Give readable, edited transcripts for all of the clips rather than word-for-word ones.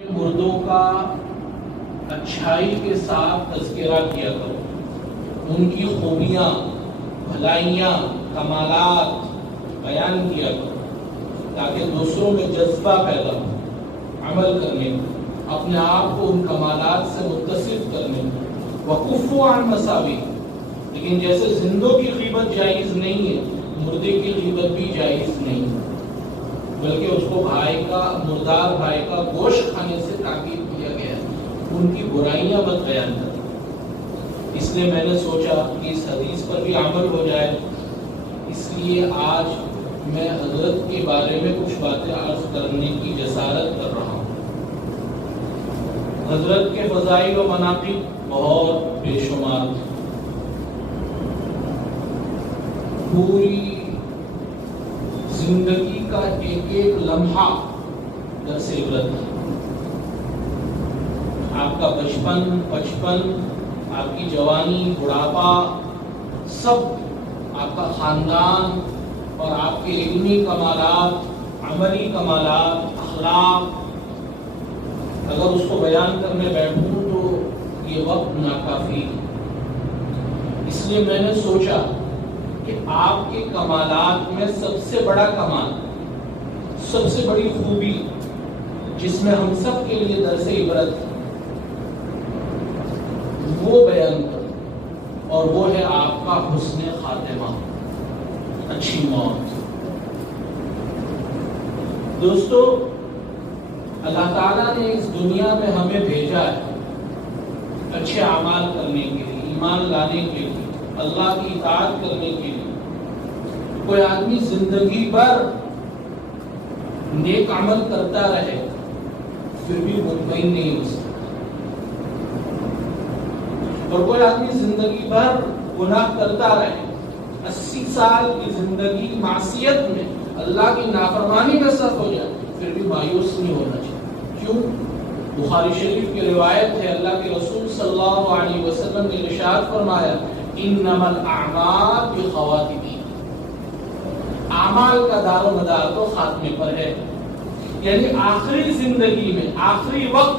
مردوں کا اچھائی کے ساتھ تذکرہ کیا کرو، ان کی خوبیاں، بھلائیاں، کمالات بیان کیا کرو، تاکہ دوسروں میں جذبہ پیدا ہو عمل کرنے کا، اپنے آپ کو ان کمالات سے متصف کرنے کا۔ وَكُفُّوا عَن مَسَاوِئ، لیکن جیسے زندوں کی غیبت جائز نہیں ہے، مردے کی غیبت بھی جائز نہیں ہے، بلکہ اس کو مردار بھائی کا گوشت کھانے سے تاکید کیا گیا ہے۔ ان کی برائیاں مت بیان کریں۔ اس لیے میں نے سوچا کہ اس حدیث پر بھی عمل ہو جائے، اس لیے آج میں حضرت کے بارے میں کچھ باتیں عرض کرنے کی جسارت کر رہا ہوں۔ حضرت کے فضائل و مناقب بہت بے شمار تھے، پوری زندگی کا ایک ایک لمحہ درس عبرت ہے۔ آپ کا بچپن، آپ کی جوانی، بڑھاپا، سب آپ کا خاندان اور آپ کے علمی کمالات، عملی کمالات، اخلاق، اگر اس کو بیان کرنے بیٹھوں تو یہ وقت ناکافی ہے۔ اس لیے میں نے سوچا کہ آپ کے کمالات میں سب سے بڑا کمال، سب سے بڑی خوبی جس میں ہم سب کے لیے درس عبرت ہے، وہ بیان کروں، اور وہ ہے آپ کا حسن خاتمہ، اچھی موت۔ دوستو، اللہ تعالیٰ نے اس دنیا میں ہمیں بھیجا ہے اچھے اعمال کرنے کے لیے، ایمان لانے کے لیے، اللہ کی اطاعت کرنے کے لیے۔ کوئی آدمی زندگی بھر نیک عمل کرتا رہے پھر بھی مطمئن نہیں ہو سکتا، اور کوئی آدمی زندگی بھر گناہ کرتا رہے، 80 سال کی زندگی معصیت میں، اللہ کی نافرمانی میں صرف ہو جائے، پھر بھی مایوس نہیں ہونا چاہیے۔ کیوں؟ بخاری شریف کی روایت ہے، اللہ کے رسول صلی اللہ علیہ وسلم نے ارشاد فرمایا، انما الاعمال بالخواتیم، اعمال کا دار و مدار تو خاتمے پر ہے، یعنی آخری زندگی میں، آخری وقت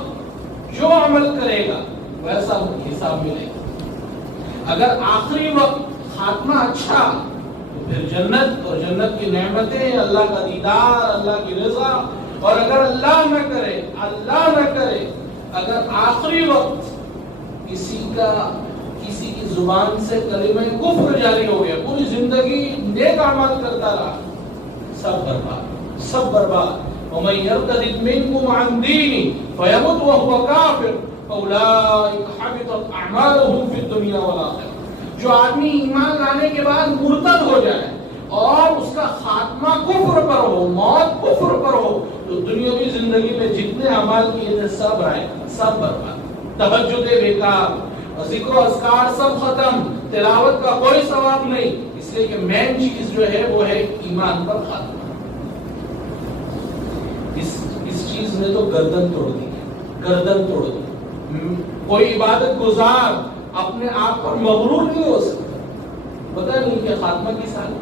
جو عمل کرے گا ویسا حساب ملے گا۔ اگر آخری وقت خاتمہ اچھا تو پھر جنت اور جنت کی نعمتیں، اللہ کا دیدار، اللہ کی رضا۔ اور اگر اللہ نہ کرے اگر آخری وقت کسی کی زبان سے کلمہ کفر جاری ہو گیا، پوری زندگی نیک اعمال کرتا رہا، سب برباد۔ وَمَن يَرْتَدِدْ مِنكُمْ عَن دِينِهِ فَيَمُتْ وَهُوَ كَافِرٌ فَأُولَٰئِكَ حَبِطَتْ أَعْمَالُهُمْ فِي الدُّنْيَا وَالْآخِرَةِ۔ جو آدمی ایمان لانے کے بعد مرتد ہو جائے اور اس کا خاتمہ کفر پر ہو، موت کفر پر ہو، تو دنیاوی زندگی میں جتنے اعمال کیے تھے سب رائے، سب برباد، تہجد بیکار، ذکر و اذکار سب ختم، تلاوت کا کوئی ثواب نہیں، اس لیے کہ مین چیز جو ہے وہ ہے ایمان پر خاتمہ۔ اس چیز نے تو گردن توڑ دی۔ کوئی عبادت گزار اپنے آپ پر مغرور نہیں ہو سکتا، پتہ نہیں کہ خاتمہ کی سال۔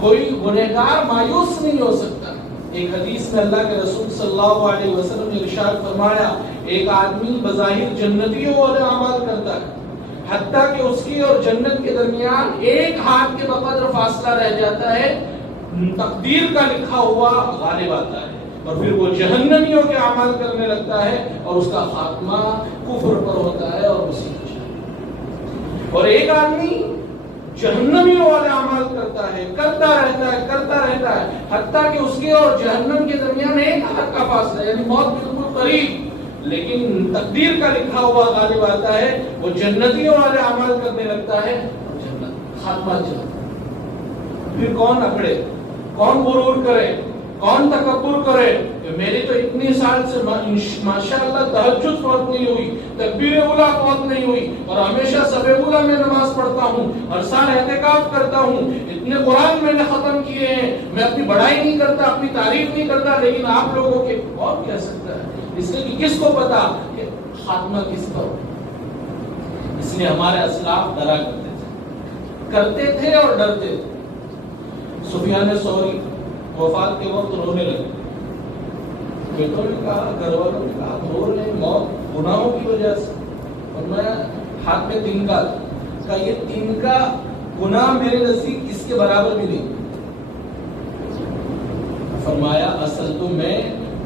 کوئی گنہگار مایوس نہیں ہو سکتا۔ ایک حدیث میں اللہ کے رسول صلی اللہ علیہ وسلم نے ارشاد فرمایا، ایک آدمی بظاہر جنتیوں والے اعمال کرتا ہے، حتیٰ کہ اس کی اور جنت کے درمیان ایک ہاتھ کے بقدر فاصلہ رہ جاتا ہے، تقدیر کا لکھا ہوا غالب آتا ہے، اور پھر وہ جہنمیوں کے اعمال کرنے لگتا ہے اور اس کا خاتمہ کفر پر ہوتا ہے اور اسی کو جائے۔ اور ایک آدمی جہنمیوں والے اعمال کرتا رہتا ہے، حتیٰ کہ اس کے اور جہنم کے درمیان ایک ہاتھ کا فاصلہ، یعنی موت بالکل قریب، لیکن تقدیر کا لکھا ہوا غالب آتا ہے، وہ جنتیوں والے اعمال کرنے لگتا ہے، جنت، خاتمہ جنت۔ پھر کون اکڑے، کون غرور کرے، کون تکبر کرے کہ میری تو اتنی سال سے ماشاءاللہ تہجد فوت نہیں ہوئی، تکبیر اولیٰ فوت نہیں ہوئی، اور ہمیشہ سب اولیٰ میں نماز پڑھتا ہوں، ہر سال اعتکاف کرتا ہوں، اتنے قرآن میں نے ختم کیے ہیں، میں اپنی بڑائی نہیں کرتا، اپنی تعریف نہیں کرتا، لیکن آپ لوگوں کے کون کہہ سکتا ہے؟ اس لیے کہ کس کو پتا کہ خاتمہ کس پر ہو؟ اس لیے ہمارے اسلاف ڈرا کرتے تھے اور ڈرتے تھے۔ سفیان ثوری وفات کے وقت رونے لگے، بیٹوں نے کہا، گھر والوں نے کہا رو رہے ہیں موت گناہوں کی وجہ سے، اور میں ہاتھ میں تنکا تھا، کہا یہ تنکا گناہ میرے نزدیک اس کے برابر بھی نہیں۔ فرمایا اصل تو میں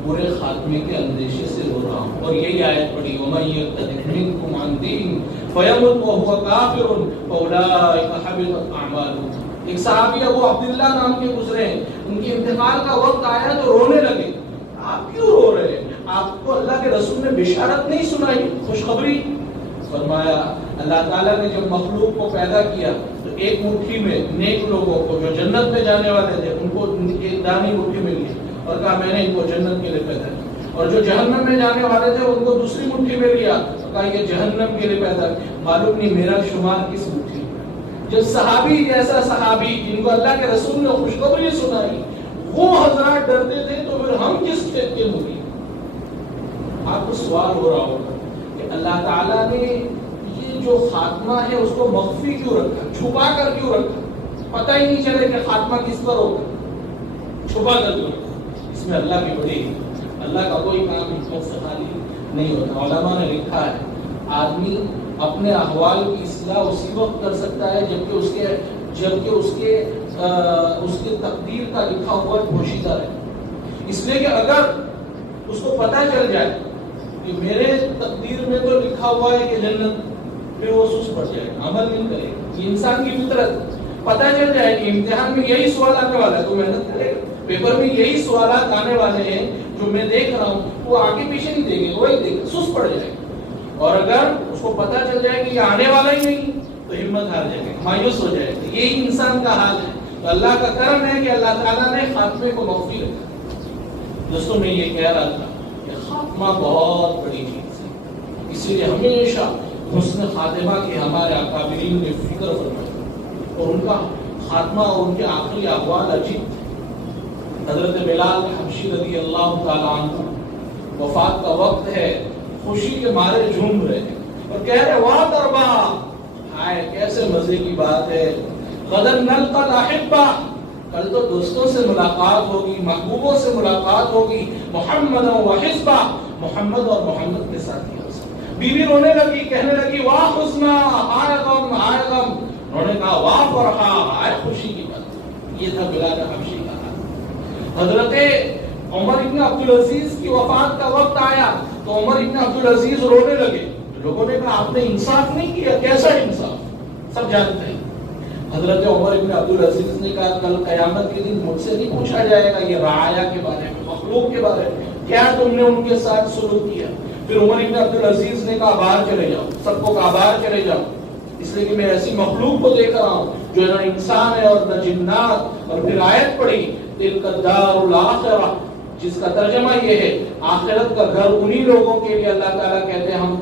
برے خاتمے کے اندیشے سے رو رہا ہوں، اور یہی آیت پڑھی وَمَن يَرْتَدِدْ مِنكُمْ عَنْ دِينِهِ فَيَمُتْ وَهُوَ كَافِرٌ فَأُولَٰئِكَ حَبِطَتْ أَعْمَالُهُم۔ ایک صحابی ابو عبداللہ نام کے گزرے ہیں، ان کے انتقال کا وقت آیا تو رونے لگے۔ آپ کیوں رو رہے ہیں؟ آپ کو اللہ کے رسول نے بشارت نہیں سنائی، خوشخبری؟ فرمایا اللہ تعالیٰ نے جب مخلوق کو پیدا کیا تو ایک مٹھی میں نیک لوگوں کو جو جنت میں جانے والے تھے ان کو ایک دانی مٹھی میں لیا اور کہا میں نے ان کو جنت کے لیے پیدا کیا، اور جو جہنم میں جانے والے تھے ان کو دوسری مٹھی میں لیا اور کہا یہ جہنم کے لیے پیدا کیا۔ معلوم نہیں میرا شمار کس مٹھی میں۔ جب صحابی جیسا صحابی جن کو اللہ کے رسول نے خوشخبری سنائی وہ حضرات ڈرتے تھے تو پھر ہم کس کھیت کے ہوگی؟ آپ کو سوال ہو رہا ہوگا کہ اللہ تعالیٰ نے یہ جو خاتمہ ہے اس کو مخفی کیوں رکھا، چھپا کر کیوں رکھا؟ پتہ ہی نہیں چلے کہ خاتمہ کس پر ہوگا، چھپا کر کیوں رکھا؟ اس میں اللہ کی بڑی، اللہ کا کوئی کام حکمت سے خالی نہیں ہوتا۔ علماء نے لکھا ہے آدمی اپنے احوال کی اصلاح اسی وقت کر سکتا ہے جبکہ اس کے تقدیر کا لکھا ہوا پوشیدہ رہے۔ اس لیے کہ اگر اس کو پتہ چل جائے کہ میرے تقدیر میں تو لکھا ہوا ہے کہ جنت، پھر وہ سست پڑ جائے، عمل نہیں کرے گا۔ یہ انسان کی فطرت، پتہ چل جائے کہ امتحان میں یہی سوال آنے والا ہے تو محنت کرے گا، پیپر میں یہی سوالات آنے والے ہیں جو میں دیکھ رہا ہوں، وہ آگے پیچھے نہیں دیکھے گا، وہی دیکھے، سست پڑ جائے گا۔ اور اگر اس کو پتہ چل جائے کہ یہ آنے والا ہی نہیں تو ہمت ہار جائے گا، مایوس ہو جائے گا۔ یہی انسان کا حال ہے۔ تو اللہ کا کرم ہے کہ اللہ تعالیٰ نے خاتمے کو مخفی رکھا۔ دوستوں میں یہ کہہ رہا تھا کہ خاتمہ بہت بڑی چیز ہے، اسی لیے ہمیشہ حسن خاتمہ کی ہمارے اکابرین نے فکر فرمائی اور ان کا خاتمہ اور ان کے آخری احوال عجیب تھے۔ حضرت بلال حبشی رضی اللہ تعالیٰ عنہ وفات کا وقت ہے، خوشی کے مارے جھوم رہے ہیں اور کہہ رہے واہ دربا، ہائے کیسے مزے کی بات ہے، غدر نلقى الاحبہ، کل تو دوستوں سے ملاقات ہوگی، محبوبوں سے ملاقات ہوگی، محمد و حزبہ، محمد اور محمد کے ساتھ۔ بیوی رونے لگی، کہنے لگی واہ حسنا، ہائے غم، ہائے غم۔ انہوں نے کہا واہ فرحہ، ہائے خوشی کی بات۔ یہ تھا بلال حبشی کا حال۔ حضرت عمر ابن عبدالعزیز کی وفات کا وقت آیا تو عمر ابن عبدالعزیز رونے لگے۔ لوگوں نے کہا آپ نے انصاف نہیں کیا۔ کیسا انصاف؟ سب جانتے ہیں۔ حضرت عمر ابن عبدالعزیز نے کہا کل قیامت کے دن مجھ سے نہیں پوچھا جائے گا یہ رعایا کے بارے میں، مخلوق کے بارے میں، کیا تم نے ان کے ساتھ سلوک کیا۔ پھر عمر ابن عبدالعزیز نے کہا باہر چلے جاؤ، سب کو کہا باہر چلے جاؤ، اس لیے کہ میں ایسی مخلوق کو دیکھ رہا ہوں جو نہ انسان ہے اور نہ جنات۔ اور پھر آیت پڑھی تلک الدار الاخرہ، جس کا ترجمہ یہ ہے آخرت کا گھر انہی لوگوں کے لیے اللہ تعالیٰ کہتے ہیں ہم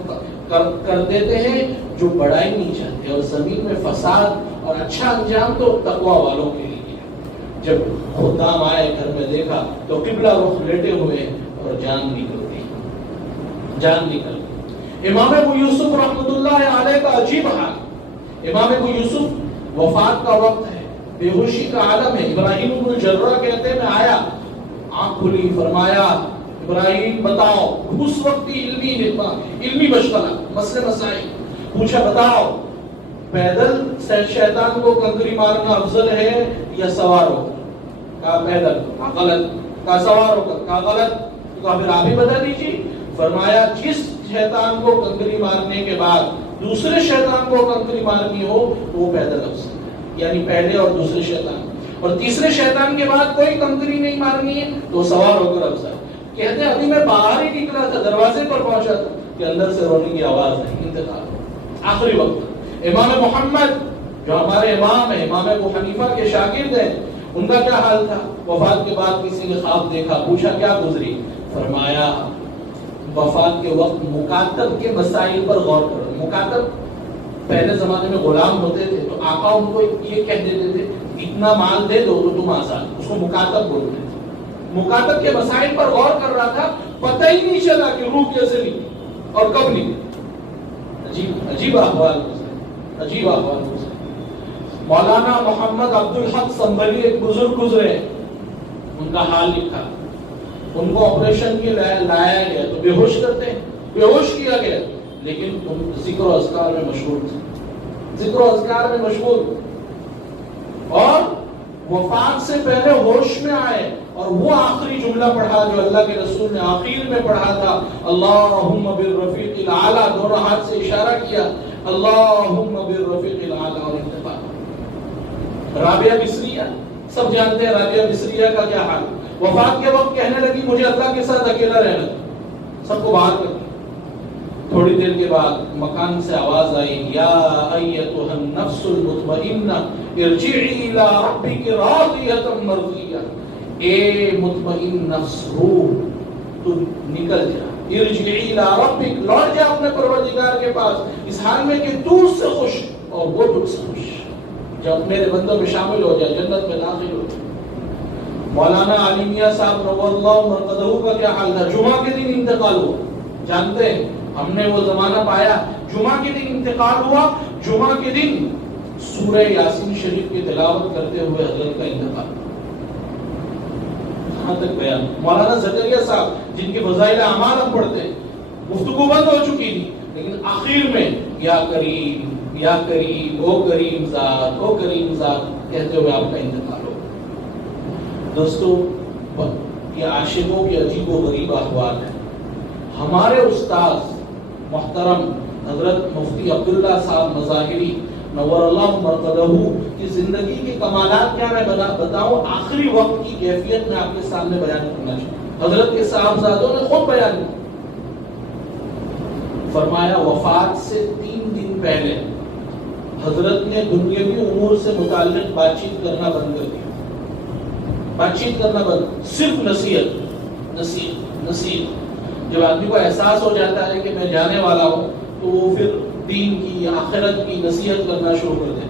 کر دیتے ہیں جو بڑائی نہیں چاہتے، اور زمین میں فساد اور اچھا انجام تو تقوی والوں کے لیے۔ جب خدام آئے گھر میں دیکھا تو قبلہ رخ لیٹے ہوئے اور جان نکل گئی۔ امام ابو یوسف رحمۃ اللہ علیہ کا عجیب حال۔ امام ابو یوسف وفات کا وقت ہے، بے ہوشی کا عالم ہے۔ ابراہیم بن الجرہ کہتے ہیں میں آیا، آنکھ کھلی، فرمایا ابراہیم بتاؤ۔ اس وقت علمی مشغلہ، مسئلے مسائل پوچھا، بتاؤ پیدل شیطان کو کنکری مارنا افضل ہے یا سوار ہو کر؟ کہا پیدل، کہا غلط، کہا سوار ہو کر، کہا غلط، کہا پھر آپ ہی بتا دیجیے۔ فرمایا جس شیطان کو کنکری مارنے کے بعد دوسرے شیطان کو کنکری مارنی ہو تو وہ پیدل افضل، یعنی پہلے اور دوسرے شیطان، اور تیسرے شیطان کے بعد کوئی کنکری نہیں مارنی ہے تو سوار ہو کر افضل۔ کہتے ہیں ابھی میں باہر ہی نکلا تھا، دروازے پر پہنچا تھا کہ اندر سے رونے کی آواز ہے، انتقال آخری وقت۔ امام محمد جو ہمارے امام ہیں، امام ابو حنیفہ کے شاگرد ہیں، ان کا کیا حال تھا؟ وفات کے بعد کسی نے خواب دیکھا، پوچھا کیا گزری؟ فرمایا وفات کے وقت مکاتب کے مسائل پر غور کرو۔ مکاتب پہلے زمانے میں غلام ہوتے تھے تو آقا ان کو یہ کہہ دیتے تھے اتنا مال دے دو تو تم آزاد، اس کو مکاتب بولتے تھے۔ مکاتب کے مسائل پر غور کر رہا تھا، پتہ ہی نہیں چلا کہ روح کیسے نکلی اور کب نکلی۔ عجیب احوال گزرے، عجیب احوال گزرے۔ مولانا محمد عبد الحق سنبھلی ایک بزرگ گزرے، ان کا حال لکھا ان کو آپریشن کے لایا گیا تو بے ہوش کرتے ہیں، بے ہوش کیا گیا، لیکن تم ذکر و اذکار میں مشغول تھے، ذکر و اذکار میں مشغول، اور وفات سے پہلے ہوش میں آئے اور وہ آخری جملہ پڑھا جو اللہ کے رسول نے آخر میں پڑھا تھا، اللہم بالرفیق الاعلی، دونوں ہاتھ سے اشارہ کیا، اللہم بالرفیق الاعلی، اور انتقال۔ رابعہ بصریہ، سب جانتے ہیں رابعہ بصریہ کا کیا حال، وفات کے وقت کہنے لگی مجھے اللہ کے ساتھ اکیلا رہنا، سب کو باہر کر دیا۔ تھوڑی دیر کے بعد مکان سے آواز آئی، یا ایتھا النفس المطمئنہ ارجعی الی ربک راضیۃ مرضیہ، اے مطمئن نفس روح تو نکل جا، ارجعی الی ربک، لوٹ جا اپنے پروردگار کے پاس، اس حال میں کہ تو اس سے خوش اور وہ تجھ سے خوش، جب میرے بندوں میں شامل ہو جائے، جنت میں داخل ہو جائے۔ مولانا علی میاں صاحب نور اللہ مرقدہ کا کیا حال تھا، جمعہ کے دن انتقال ہوا، جانتے ہیں ہم نے وہ زمانہ پایا، جمعہ کے دن انتقال ہوا، جمعہ کے دن سورہ یاسین شریف کی تلاوت کرتے ہوئے حضرت کا انتقال۔ کہاں تک بیان، مولانا زکریا صاحب جن کے فضائل اعمال ہم پڑھتے ہیں، گفتگو بند ہو چکی تھی، لیکن آخر میں یا کریم یا کریم، او کریم ذات، او کریم ذات کہتے ہوئے آپ کا انتقال ہو۔ دوستو، یہ عاشقوں کی عجیب و غریب احوال ہے۔ ہمارے استاذ محترم حضرت مفتی عبداللہ صاحب مظاہری نور اللہ مرقدہ کی زندگی کے کمالات کیا میں بتاؤں، آخری وقت کی کیفیت میں آپ کے سامنے بیان کرنا چاہوں۔ حضرت کے صاحبزادوں نے خود بیان کیا، فرمایا وفات سے 3 دن پہلے حضرت نے دنیاوی امور سے متعلق بات چیت کرنا بند کر دیا، بات چیت کرنا بند، صرف نصیحت نصیحت نصیحت۔ جب آدمی کو احساس ہو جاتا ہے کہ میں جانے والا ہوں تو وہ پھر دین کی، آخرت کی نصیحت کرنا شروع کر دیں۔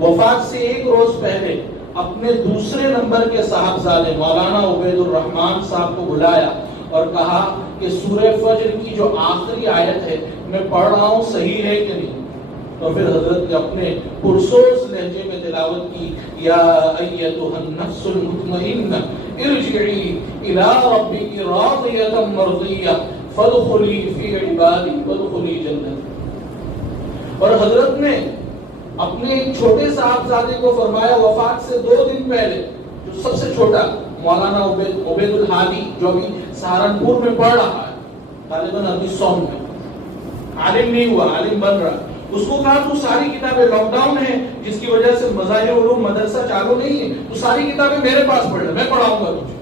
وفات سے 1 روز پہلے اپنے دوسرے نمبر کے صاحبزادے مولانا عبید الرحمان صاحب کو بلایا اور کہا کہ سورہ فجر کی جو آخری آیت ہے میں پڑھ رہا ہوں، صحیح ہے کہ نہیں؟ تو پھر حضرت نے اپنے پرسوز لہجے میں تلاوت کی، یا ایتھا النفس المطمئنہ ارجعی الی ربک راضیۃ مرضیہ فادخلی فی عبادی وادخلی جنتی۔ اور حضرت نے اپنے ایک چھوٹے صاحبزادے کو فرمایا وفات سے 2 دن پہلے، جو سب سے چھوٹا مولانا عبید الحادی جو ابھی سہارنپور میں پڑھ رہا ہے، غالباً ابھی سوم میں عالم نہیں ہوا، عالم بن رہا، اس کو کہا تو ساری کتابیں، لاک ڈاؤن ہے جس کی وجہ سے مظاہر علوم مدرسہ چالو نہیں ہے، تو ساری کتابیں میرے پاس پڑھ لے، میں پڑھاؤں گا تجھے۔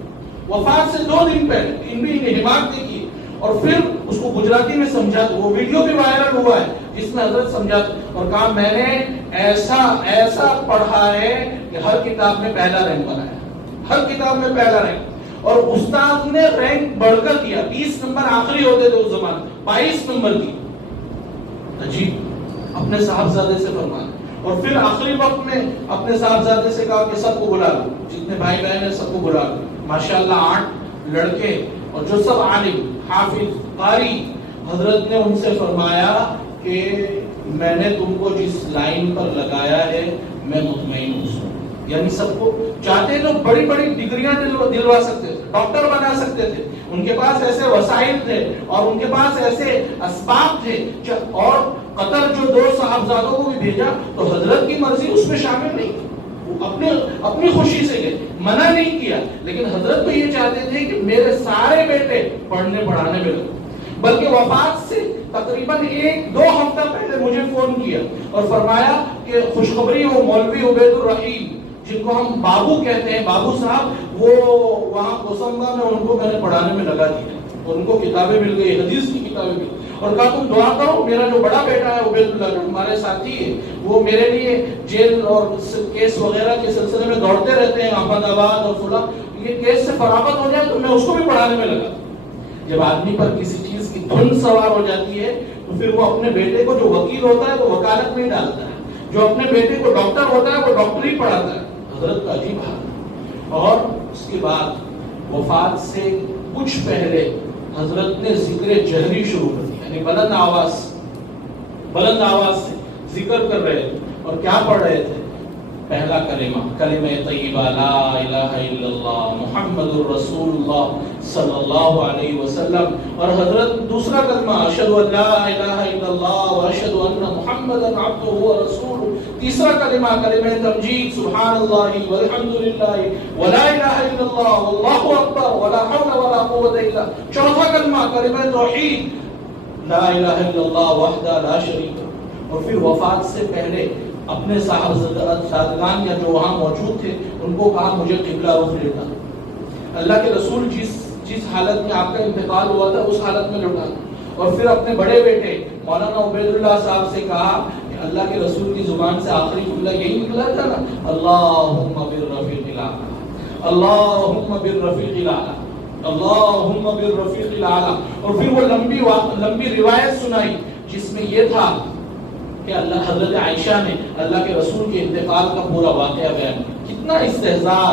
وفات سے 2 دن پہلے ان بھی حمایت دیکھی، اور پھر اس کو گجراتی میں سمجھا، وہ ویڈیو بھی وائرل ہوا ہے جس میں حضرت سمجھا اور کہا میں نے ایسا پڑھا ہے کہ ہر کتاب میں پہلا رینک بنایا، ہر کتاب میں پہلا رینک، اور استاد نے رینک بڑھ کر دیا، 20 نمبر آخری ہوتے تھے اس زمانے، 22 نمبر دی۔ عجیب، اپنے صاحبزادے سے فرمایا، اور پھر آخری وقت میں اپنے صاحبزادے سے کہا کہ سب کو بلا لو، جتنے بھائی بہن ہیں سب کو بلا لو۔ ماشاءاللہ 8 لڑکے اور جو سب عالم، حافظ، قاری، حضرت نے ان سے فرمایا کہ میں نے تم کو جس لائن پر لگایا ہے میں مطمئن ہوں، یعنی سب کو چاہتے تو بڑی بڑی ڈگریاں دلوا سکتے تھے، ڈاکٹر بنا سکتے تھے، ان کے پاس ایسے وسائل تھے اور ان کے پاس ایسے اسباب تھے، اور قطر جو 2 صاحبزادوں کو بھی بھیجا تو حضرت کی مرضی اس میں شامل نہیں، اپنی خوشی سے گئے، منع نہیں کیا، لیکن حضرت تو یہ چاہتے تھے کہ میرے سارے بیٹے پڑھنے پڑھانے میں لگے۔ بلکہ وفات سے تقریباً 1-2 ہفتہ پہلے مجھے فون کیا اور فرمایا کہ خوشخبری ہو، مولوی عبید الرحیم جن کو ہم بابو کہتے ہیں، بابو صاحب، وہ وہاں کوسمبا میں ان کو میں نے پڑھانے میں لگا دیا، ان کو کتابیں مل گئی، حدیث کی کتابیں مل گئی، اور کہا تم دعا کرو، میرا جو بڑا بیٹا ہے عبید اللہ جو ہمارے ساتھی ہے، وہ میرے لیے جیل اور کیس وغیرہ کے سلسلے میں دوڑتے رہتے ہیں، احمد آباد اور فلاں، یہ کیس سے فراغت ہو جائے تو میں اس کو بھی پڑھانے میں لگا۔ جب آدمی پر کسی چیز کی دھن سوار ہو جاتی ہے تو پھر وہ اپنے بیٹے کو، جو وکیل ہوتا ہے تو وکالت نہیں ڈالتا ہے، جو اپنے بیٹے کو ڈاکٹر ہوتا ہے وہ ڈاکٹری پڑھاتا ہے۔ حضرت کا عجیب حال۔ اور اس کے بعد وفات سے کچھ پہلے حضرت نے ذکر جہری شروع کر دیا، یعنی بلند آواز سے ذکر کر رہے تھے، اور کیا پڑھ رہے تھے؟ پہلا کلمہ کلمہ طیبہ لا الہ الا اللہ محمد الرسول اللہ صلی اللہ علیہ وسلم، اور حضرت دوسرا کلمہ اشہد ان لا الہ الا اللہ واشہد ان محمدا عبدہ ورسولہ، تیسرا کلمہ کلمہ تمجید سبحان اللہ والحمد للہ ولا الہ الا اللہ واللہ اکبر ولا حول ولا قوة الا، چوتھا کلمہ کلمہ توحید لا الہ الا اللہ وحدہ لا شریک، اور پھر وفات سے پہلے اپنے صاحبزادگان یا جو وہاں موجود تھے ان کو کہا مجھے قبلہ رخ لینا، اللہ کے رسول جس حالت میں آپ کا انتقال ہوا تھا اس حالت میں لوٹا، اور پھر اپنے بڑے بیٹے مولانا عبید اللہ صاحب سے کہا کہ اللہ کے رسول کی زبان سے آخری جملہ یہی نکلا تھا نا، اللہم بالرفیق الاعلی اللہم بالرفیق الاعلی اللہم بالرفیق الاعلی، اور پھر وہ لمبی روایت سنائی جس میں یہ تھا کہ اللہ حضرت عائشہ نے اللہ کے رسول کے انتقال کا پورا واقعہ بیان کیا۔ کتنا استہزاء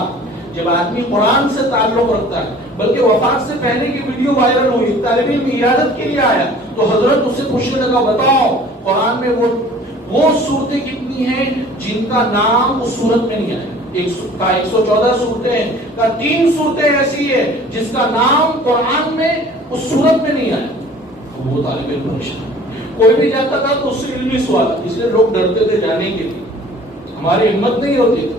جب آدمی قرآن سے تعلق رکھتا ہے، بلکہ وفات سے پہلے کی ویڈیو وائرل ہوئی، طالب علم عیادت کے لیے آیا تو حضرت اسے پوچھنے لگا بتاؤ قرآن میں وہ صورتیں کتنی ہیں جن کا نام اس صورت میں نہیں آیا، 114 صورتیں ہیں کا 3 صورتیں ایسی ہے جس کا نام قرآن میں اس صورت میں نہیں آیا۔ وہ طالب علم پریشان، کوئی بھی جاتا تھا تو اس سے علمی سوال، اس لیے لوگ ڈرتے تھے جانے کے لیے، ہماری ہمت نہیں ہوتی تھی،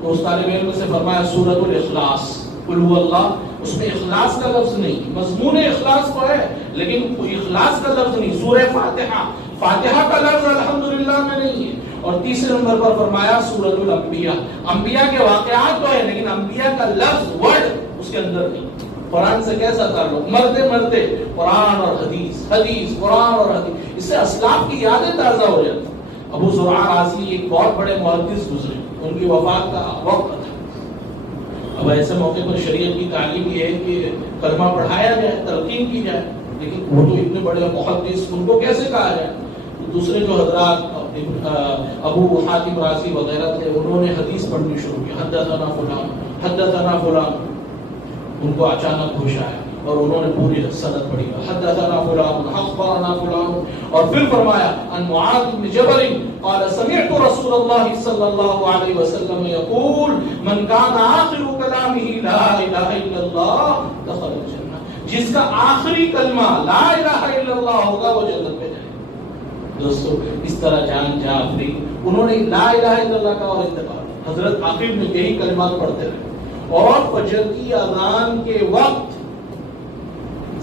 تو اس طالب علم سے فرمایا سورۃ الاخلاص قل هو اللہ، اس میں اخلاص کا لفظ نہیں، مضمون اخلاص کو ہے لیکن اخلاص کا لفظ نہیں، سورہ فاتحہ، فاتحہ کا لفظ الحمدللہ میں نہیں ہے، اور تیسرے نمبر پر فرمایا سورۃ الانبیاء، انبیاء کے واقعات تو ہے لیکن انبیاء کا لفظ ورڈ اس کے اندر نہیں۔ قرآن سے کیسا تعلق، مرتے مرتے قرآن اور حدیث، حدیث قرآن اور حدیث، اس سے اسلاف کی یادیں تازہ ہو جاتی۔ ابو زرعہ رازی ایک بہت بڑے محدث گزرے، ان کی وفات کا وقت تھا، اب ایسے موقع پر شریعت کی تعلیم یہ ہے کہ کلمہ پڑھایا جائے، تلقین کی جائے، لیکن وہ تو اتنے بڑے محدث، ان کو کیسے کہا جائے؟ دوسرے جو حضرات ابو حاتم رازی وغیرہ تھے انہوں نے حدیث پڑھنی شروع کی، حدثنا فلان حدثنا فلان، ان کو اچانک ہوش آیا اور انہوں نے پوری سند پڑھی، حدثنا فلان اخبرنا فلان، اور پھر فرمایا ان معاذ بن جبل قال سمعت رسول اللہ صلی اللہ علیہ وسلم یقول من کان آخر کلامہ لا الہ الا اللہ دخل الجنہ، جس کا آخری کلمہ لا الہ الا اللہ ہوگا وہ جنت میں جائے گا۔ دوستو اس طرح جان جعفری انہوں نے لا الہ الا اللہ کا اور انتقال، حضرت آخر میں یہی کلمات پڑھتے رہے، اور فجر کی اذان کے وقت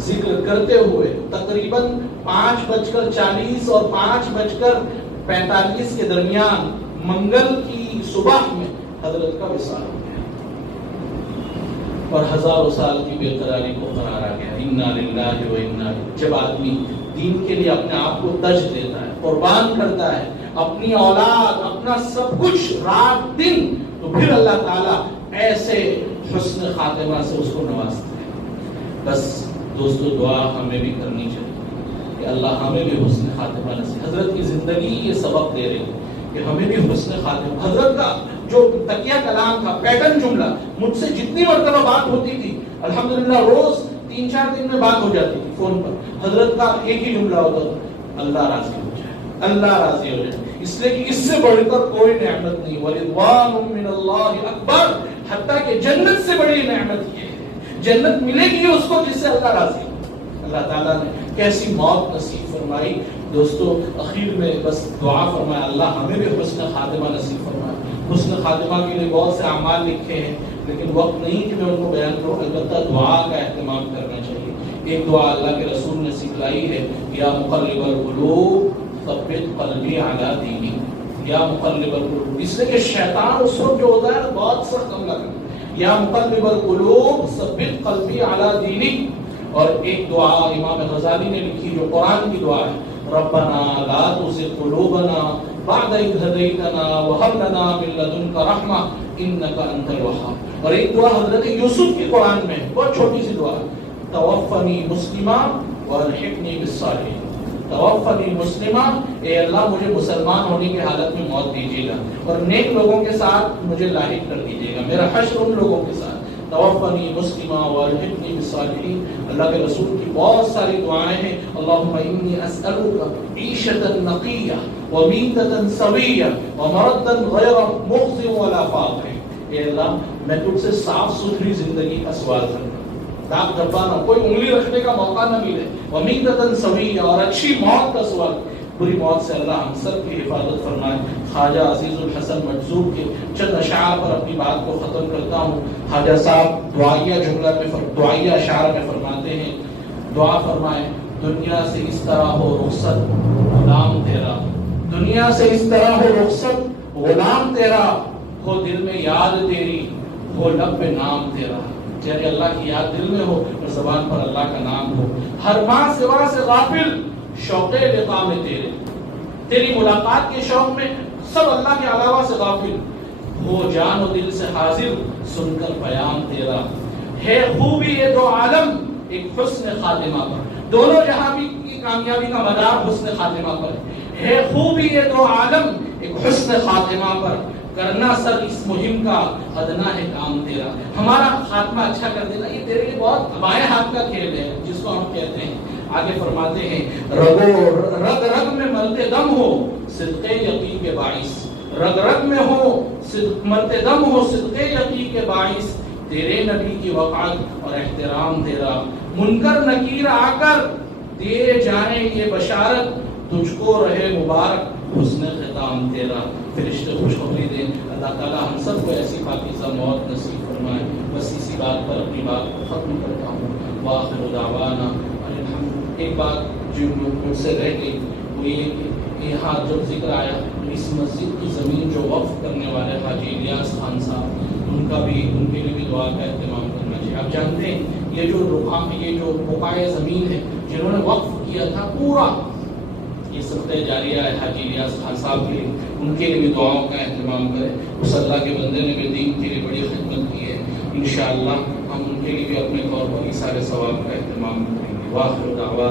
ذکر کرتے ہوئے تقریباً 5:40 اور 5:45 کے درمیان منگل کی صبح میں حضرت کا وصال ہو گیا، اور ہزاروں سال کی بے قراری کو قرار آ گیا۔ انا للہ و انا الیہ، جب آدمی دین کے لیے اپنے آپ کو تج دیتا ہے، قربان کرتا ہے، اپنی اولاد اپنا سب کچھ رات دن، تو پھر اللہ تعالیٰ ایسے حسن خاتمہ سے اس کو نوازتا ہے۔ بس دوستو دعا ہمیں بھی کرنی چاہیے کہ اللہ ہمیں بھی حسن خاتمہ نصیب، حضرت کی زندگی یہ سبق دے رہی ہے کہ ہمیں بھی حسن خاتمہ، حضرت کا جو تکیہ کلام تھا، پیٹرن جملہ، مجھ سے جتنی مرتبہ بات ہوتی تھی الحمدللہ روز 3-4 دن میں بات ہو جاتی تھی فون پر، حضرت کا ایک ہی جملہ ہوتا تھا اللہ راضی ہو جائے، اللہ راضی ہو جائے، اس لیے کہ اس سے بڑھ کر کوئی نعمت نہیں، ورضوان من اللہ اکبر، حتیٰ کہ جنت سے بڑی نعمت یہ ہے، جنت ملے گی اس کو جس سے اللہ راضی ہو۔ اللہ تعالیٰ نے کیسی موت نصیب فرمائی۔ دوستو اخیر میں بس دعا فرمائے اللہ ہمیں بھی حسن خاتمہ نصیب فرمائے۔ حسن خاتمہ کے لیے بہت سے اعمال لکھے ہیں لیکن وقت نہیں کہ میں ان کو بیان کروں، البتہ دعا کا اہتمام کرنا چاہیے۔ ایک دعا اللہ کے رسول نے سکھلائی ہے، یا مقلب القلوب ثبت قلبی علی دینک، یا مقلب القلوب، اس لیے کہ شیطان اس وقت جو ہوتا ہے بہت سخت حملہ کرتا ہے، یا مقلب القلوب ثبت قلبی علی دینک۔ اور ایک دعا امام غزالی نے لکھی جو قرآن کی دعا ہے، ربنا لا تزغ قلوبنا بعد اذ هديتنا وهب لنا من لدنك رحمة انك انت الوهاب۔ اور ایک دعا حضرت یوسف کی قرآن میں بہت چھوٹی سی دعا، توفنی مسلمہ والحقنی بالصالحین، توفنی مسلمہ، اے اللہ مجھے مسلمان ہونے کی حالت میں موت دیجیے گا اور نیک لوگوں کے ساتھ مجھے لاحق کر دیجیے گا، میرا حشر ان لوگوں کے ساتھ توفنی مسلما والحقنی بالصالحین. اللہ کے رسول کی بہت ساری دعائیں ہیں. اللہم انی اسألک عیشۃ نقیہ ومیتۃ سویہ ومردا غیر مخزٍ ولا فاضح. اے اللہ میں تجھ سے صاف ستھری زندگی کا سوال کرتا ہوں، داغ دھبا نہ، کوئی انگلی رکھنے کا موقع نہ ملے، ومیتۃ سویہ، اور اچھی موت کا سوال. بری موت سے اللہ ہم سب کی حفاظت فرمائے. خواجہ عزیز الحسن مجذوب کے چند اشعار پر اپنی بات کو ختم کرتا ہوں. خواجہ صاحب دعائیہ اشعار میں فرماتے ہیں، دعا فرمائے دنیا سے اس طرح ہو رخصت غلام تیرا، دنیا سے اس طرح ہو رخصت غلام تیرا، ہو دل میں یاد تیری، ہو لب پہ نام تیرا. یعنی اللہ کی یاد دل میں ہو اور زبان پر اللہ کا نام ہو. ہر ماں سوا سے غافل شوق لقاء میں تیرے، تیری ملاقات کے شوق میں سب اللہ کے علاوہ سے غافل. ہو جان و دل سے حاضر سن کر پیام تیرا. ہے خوبی یہ دو عالم ایک حسن خاتمہ پر، دونوں جہاں بھی کی کامیابی کا مدار حسن خاتمہ پر ہے. خوبی یہ دو عالم ایک حسن خاتمہ پر، کرنا سر اس مہم کا ادنا ہے کام تیرا. ہمارا خاتمہ اچھا کر دینا یہ تیرے لیے بہت بائیں ہاتھ کا کھیل ہے جس کو ہم کہتے ہیں. آگے فرماتے ہیں رگ رگ میں مرتے دم ہو صدقے یقین کے باعث، رگ رگ میں ہو مرتے دم ہو صدقے یقین کے باعث. تیرے نبی کی وقعت اور احترام تیرا، منکر نکیر آ کر دے جانے یہ بشارت، تجھ کو رہے مبارک حسن ختام تیرا. فرشتے خوشخبری دیں. اللہ تعالیٰ ہم سب کو ایسی پاکیزہ موت نصیب فرمائے. بس اسی بات پر اپنی بات کو ختم کرتا ہوں. وآخر دعوانا الحمد. ایک بات جو مجھ سے رہ گئی وہ یہ کہ یہاں جب ذکر آیا اس مسجد کی زمین جو وقف کرنے والے حاجی الیاس خان صاحب، ان کے لیے بھی دعا کا اہتمام کرنا چاہیے. آپ جانتے ہیں یہ جو بقائے زمین ہے جنہوں نے وقف کیا تھا پورا، یہ صدقہ جاریہ ہے حاجی الیاس خان صاحب کے لیے، ان کے لیے بھی دعاؤں کا اہتمام کریں. اس اللہ کے بندے نے بھی دین کے لیے بڑی خدمت کی ہے. انشاءاللہ ہم ان کے لیے بھی اپنے طور پر سارے ثواب کا اہتمام کریں گے. وآخر دعوانا